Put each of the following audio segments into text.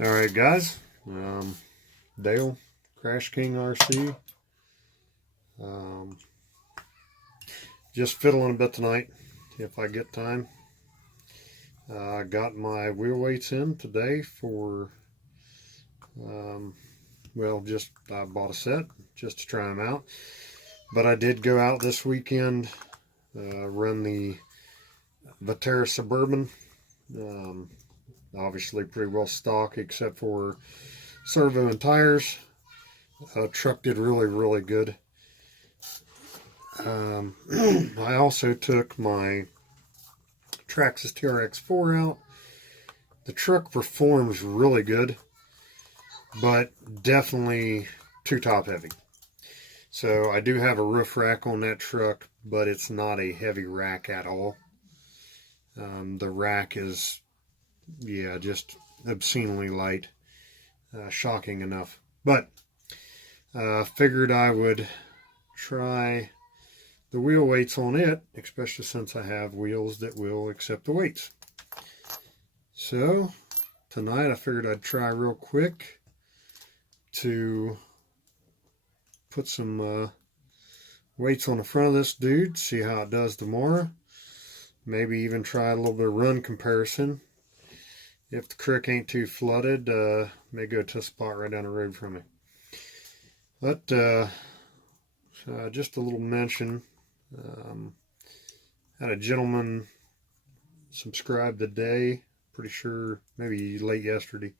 Alright guys, Dale, Crash King RC, um, just fiddling a bit tonight if I get time. I got my wheel weights in today for, I bought a set just to try them out. But I did go out this weekend, run the Viterra Suburban. Obviously pretty well stock except for servo and tires. Truck did really good. I also took my Traxxas trx4 out. The truck performs really good, but definitely too top heavy. So I do have a roof rack on that truck, but it's not a heavy rack at all. The rack is, just obscenely light. Shocking enough. But figured I would try the wheel weights on it, especially since I have wheels that will accept the weights. So tonight I figured I'd try real quick to put some weights on the front of this dude, see how it does tomorrow. Maybe even try a little bit of run comparison. If the creek ain't too flooded, may go to a spot right down the road from me. But just a little mention. Had a gentleman subscribe today, pretty sure maybe late yesterday.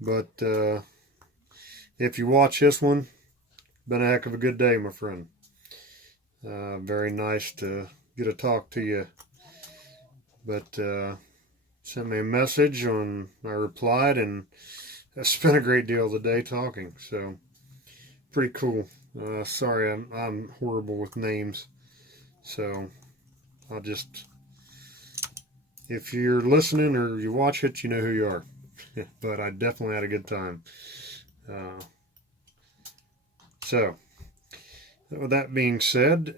But if you watch this one, been a heck of a good day, my friend. Very nice to get to talk to you. But sent me a message and I replied, and I spent a great deal of the day talking. So pretty cool. Sorry, I'm horrible with names. So I'll just, if you're listening or you watch it, you know who you are. But I definitely had a good time. So with that being said,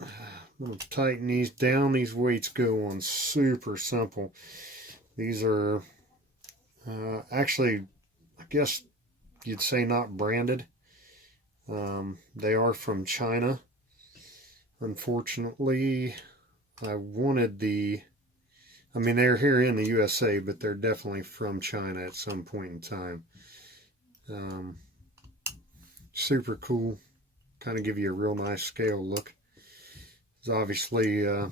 I'm going to tighten these down. These weights go on super simple. These are actually, I guess you'd say not branded. They are from China. Unfortunately, they're here in the USA, but they're definitely from China at some point in time. Super cool. Kind of give you a real nice scale look. It's obviously, let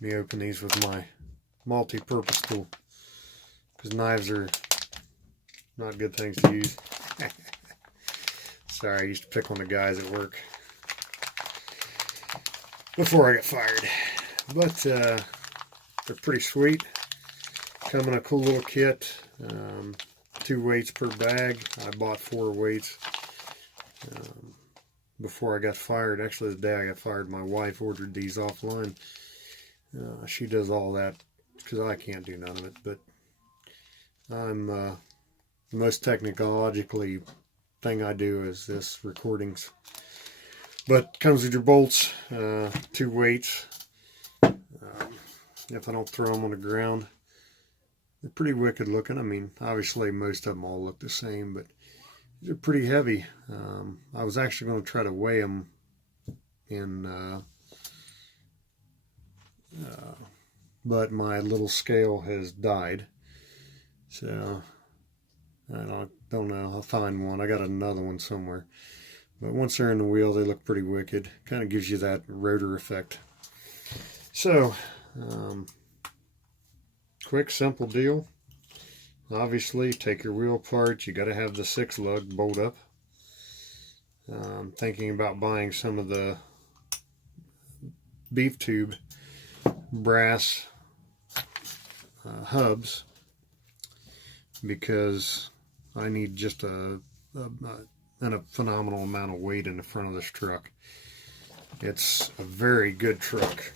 me open these with my multi-purpose tool, because knives are not good things to use. Sorry, I used to pick on the guys at work before I got fired. But they're pretty sweet. Come in a cool little kit. 2 weights per bag. I bought 4 weights before I got fired. Actually, the day I got fired, my wife ordered these offline. She does all that because I can't do none of it. But I'm the most technologically thing I do is this recordings. But comes with your bolts, 2 weights. If I don't throw them on the ground, they're pretty wicked looking. I mean, obviously most of them all look the same, but they're pretty heavy. I was actually going to try to weigh them but my little scale has died. So I don't know. I'll find one. I got another one somewhere. But once they're in the wheel, they look pretty wicked. Kind of gives you that rotor effect. So, quick, simple deal. Obviously, take your wheel apart. You got to have the 6-lug bolt up. I'm thinking about buying some of the beef tube brass hubs, because I need just a phenomenal amount of weight in the front of this truck. It's a very good truck,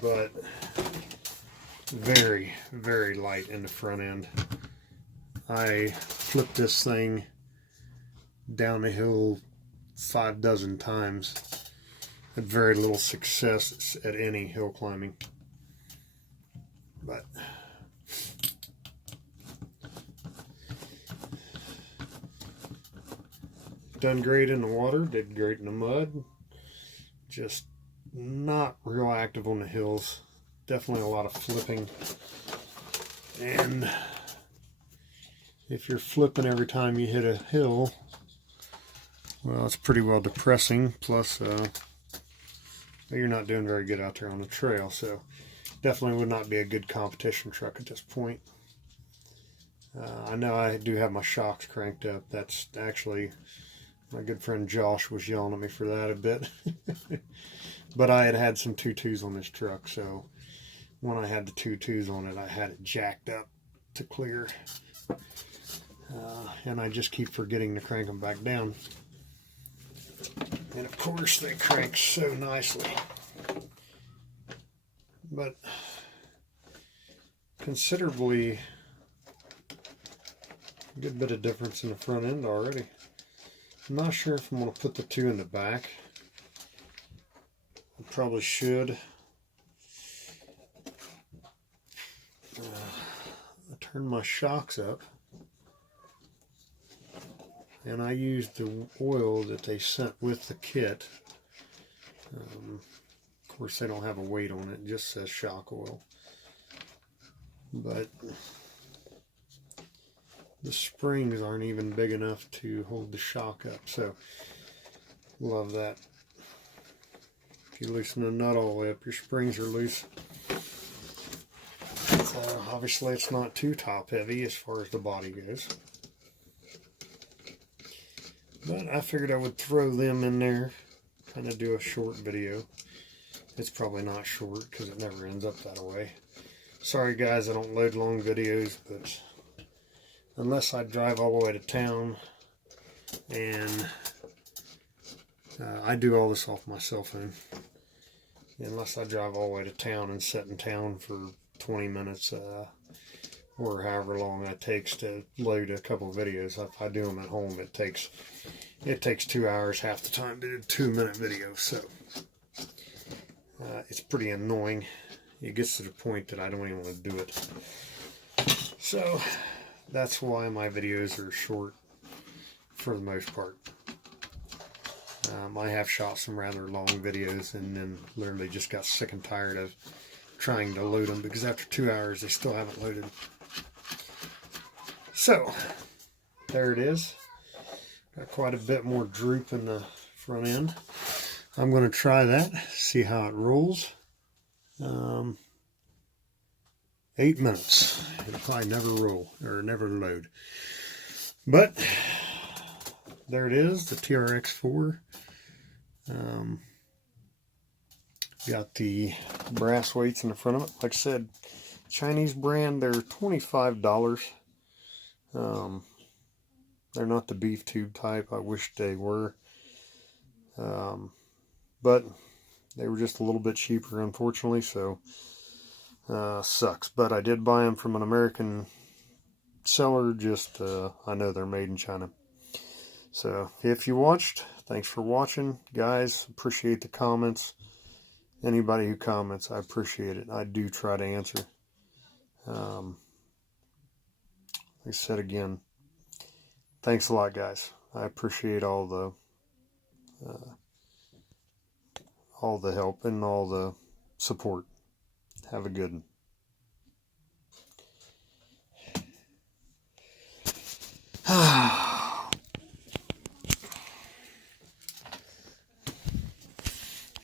but very light in the front end. I flipped this thing down the hill 5 dozen times. Had very little success at any hill climbing. But done great in the water, did great in the mud. Just not real active on the hills. Definitely a lot of flipping. And if you're flipping every time you hit a hill, well, it's pretty well depressing. Plus, you're not doing very good out there on the trail. So definitely would not be a good competition truck at this point. I know I do have my shocks cranked up. That's actually, my good friend Josh was yelling at me for that a bit. But I had some 2.2s on this truck, so when I had the 2.2s on it, I had it jacked up to clear. And I just keep forgetting to crank them back down. And of course they crank so nicely. But considerably a good bit of difference in the front end already. I'm not sure if I'm going to put the 2 in the back. I probably should. I turned my shocks up, and I used the oil that they sent with the kit. Of course, they don't have a weight on it, it just says shock oil. But the springs aren't even big enough to hold the shock up, so love that. If you loosen the nut all the way up, your springs are loose. So obviously it's not too top heavy as far as the body goes. But I figured I would throw them in there, kind of do a short video. It's probably not short because it never ends up that way. Sorry guys, I don't load long videos, but unless I drive all the way to town, and I do all this off my cell phone. Unless I drive all the way to town and sit in town for 20 minutes or however long it takes to load a couple videos. If I do them at home, it takes 2 hours half the time to do a 2-minute video. So it's pretty annoying. It gets to the point that I don't even want to do it. So that's why my videos are short for the most part. I have shot some rather long videos and then literally just got sick and tired of trying to load them because after 2 hours they still haven't loaded. So there it is. Got quite a bit more droop in the front end. I'm going to try that, see how it rolls. 8 minutes. It'll probably never roll or never load. But there it is, the TRX4. Got the brass weights in the front of it. Like I said, Chinese brand, they're $25. They're not the beef tube type. I wish they were. But they were just a little bit cheaper, unfortunately, so sucks. But I did buy them from an American seller, just I know they're made in China. So if you watched, thanks for watching, guys. Appreciate the comments. Anybody who comments, I appreciate it. I do try to answer. Like I said again, thanks a lot, guys. I appreciate all the help and all the support. Have a good one.